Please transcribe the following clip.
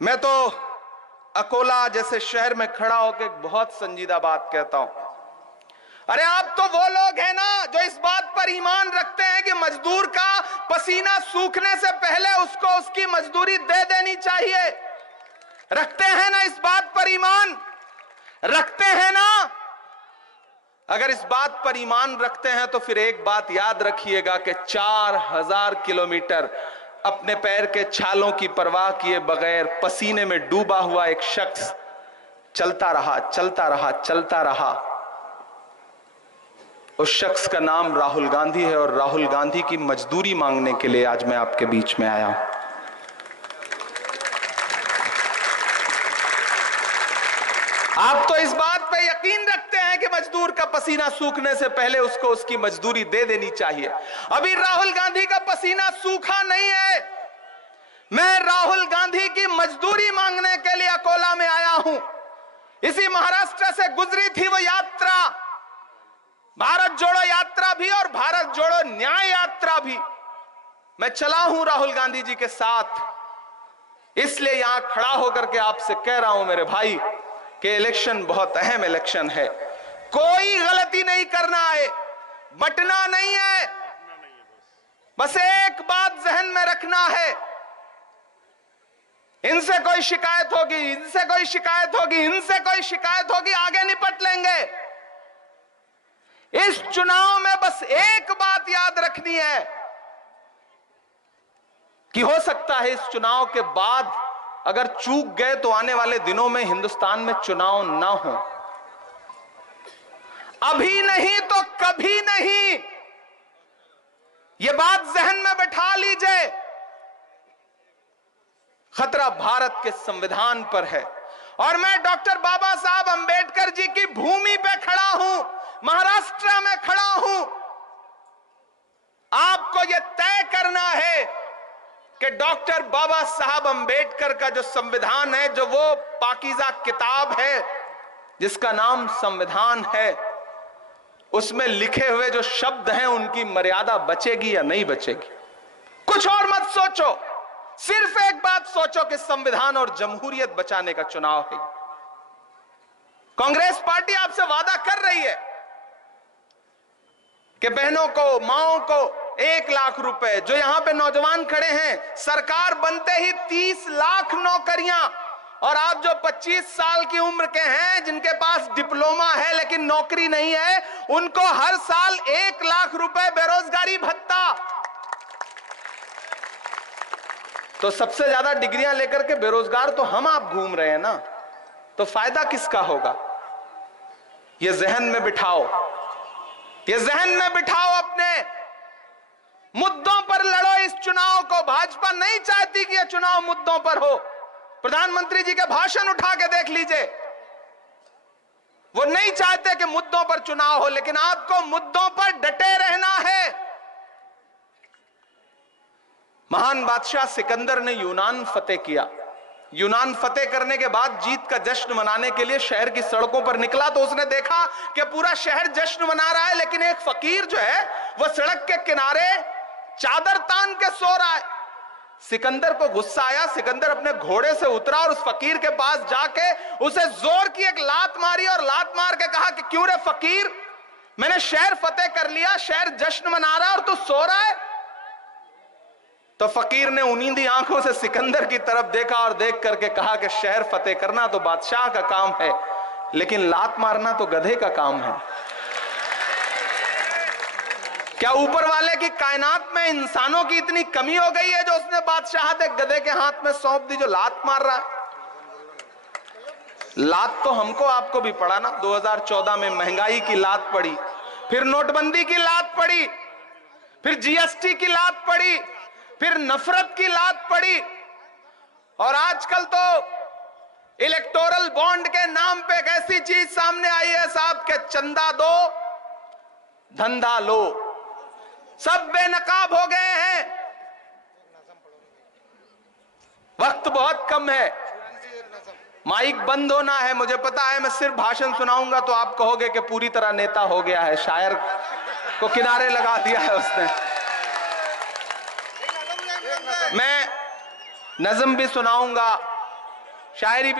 मैं तो अकोला जैसे शहर में खड़ा होकर बहुत संजीदा बात कहता हूं। अरे आप तो वो लोग हैं ना जो इस बात पर ईमान रखते हैं कि मजदूर का पसीना सूखने से पहले उसको उसकी मजदूरी दे देनी चाहिए। रखते हैं ना इस बात पर ईमान? रखते हैं ना? अगर इस बात पर ईमान रखते हैं तो फिर एक बात याद रखिएगा कि 4000 किलोमीटर अपने पैर के छालों की परवाह किए बगैर पसीने में डूबा हुआ एक शख्स चलता रहा, चलता रहा, चलता रहा। उस शख्स का नाम राहुल गांधी है और राहुल गांधी की मजदूरी मांगने के लिए आज मैं आपके बीच में आया हूं। आप तो इस बात पे यकीन रखते हैं कि मजदूर का पसीना सूखने से पहले उसको उसकी मजदूरी दे देनी चाहिए। अभी राहुल गांधी का पसीना सूखा नहीं है। मैं राहुल गांधी की मजदूरी मांगने के लिए अकोला में आया हूं। इसी महाराष्ट्र से गुजरी थी वो यात्रा, भारत जोड़ो यात्रा भी और भारत जोड़ो न्याय यात्रा भी। मैं चला हूं राहुल गांधी जी के साथ, इसलिए यहां खड़ा होकर के आपसे कह रहा हूं मेरे भाई कि इलेक्शन बहुत अहम इलेक्शन है। कोई गलती नहीं करना है, बटना नहीं है। बस एक बात जहन में रखना है, इनसे कोई शिकायत होगी, इनसे कोई शिकायत होगी, इनसे कोई शिकायत होगी, आगे निपट लेंगे। इस चुनाव में बस एक बात याद रखनी है कि हो सकता है इस चुनाव के बाद अगर चूक गए तो आने वाले दिनों में हिंदुस्तान में चुनाव ना हो। अभी नहीं तो कभी नहीं, यह बात जहन में बैठा लीजिए। खतरा भारत के संविधान पर है और मैं डॉक्टर बाबा साहब अंबेडकर जी की भूमि पे खड़ा हूं, महाराष्ट्र में खड़ा हूं। आपको यह तय करना है कि डॉक्टर बाबा साहब अंबेडकर का जो संविधान है, जो वो पाकीज़ा किताब है जिसका नाम संविधान है, उसमें लिखे हुए जो शब्द हैं उनकी मर्यादा बचेगी या नहीं बचेगी। कुछ और मत सोचो, सिर्फ एक बात सोचो कि संविधान और जमहूरियत बचाने का चुनाव है। कांग्रेस पार्टी आपसे वादा कर रही है कि बहनों को, माओं को 1 लाख रुपए, जो यहां पे नौजवान खड़े हैं, सरकार बनते ही 30 लाख नौकरियां, और आप जो 25 साल की उम्र के हैं जिनके पास डिप्लोमा है लेकिन नौकरी नहीं है, उनको हर साल 1 लाख रुपए बेरोजगारी भत्ता। तो सबसे ज्यादा डिग्रियां लेकर के बेरोजगार तो हम आप घूम रहे हैं ना, तो फायदा किसका होगा? ये जहन में बिठाओ, ये जहन में बिठाओ। अपने मुद्दों पर लड़ो इस चुनाव को। भाजपा नहीं चाहती कि यह चुनाव मुद्दों पर हो। प्रधानमंत्री जी के भाषण उठा के देख लीजिए, वो नहीं चाहते कि मुद्दों पर चुनाव हो, लेकिन आपको मुद्दों पर डटे रहना है। महान बादशाह सिकंदर ने यूनान फतेह किया। यूनान फतेह करने के बाद जीत का जश्न मनाने के लिए शहर की सड़कों पर निकला तो उसने देखा कि पूरा शहर जश्न मना रहा है, लेकिन एक फकीर जो है वह सड़क के किनारे चादर तान के सो रहा है। सिकंदर को गुस्सा आया। सिकंदर अपने घोड़े से उतरा और उस फकीर के पास जाके उसे जोर की एक लात मारी और लात मार के कहा कि क्यों रे फकीर, मैंने शहर फतेह कर लिया, शहर जश्न मना रहा है और तू सो रहा है। तो फकीर ने उनींदी आंखों से सिकंदर की तरफ देखा और देख करके कहा कि शहर फतेह करना तो बादशाह का काम है, लेकिन लात मारना तो गधे का काम है। क्या ऊपर वाले की कायनात में इंसानों की इतनी कमी हो गई है जो उसने बादशाहत एक गधे के हाथ में सौंप दी जो लात मार रहा है? लात तो हमको आपको भी पड़ा ना। 2014 में महंगाई की लात पड़ी, फिर नोटबंदी की लात पड़ी, फिर जीएसटी की लात पड़ी, फिर नफरत की लात पड़ी, और आजकल तो इलेक्टोरल बॉन्ड के नाम पे एक ऐसी चीज सामने आई है साहब के चंदा दो धंधा लो। सब बेनकाब हो गए हैं। वक्त बहुत कम है, माइक बंद होना है। मुझे पता है मैं सिर्फ भाषण सुनाऊंगा तो आप कहोगे कि पूरी तरह नेता हो गया है, शायर को किनारे लगा दिया है उसने। मैं नज़म भी सुनाऊंगा, शायरी भी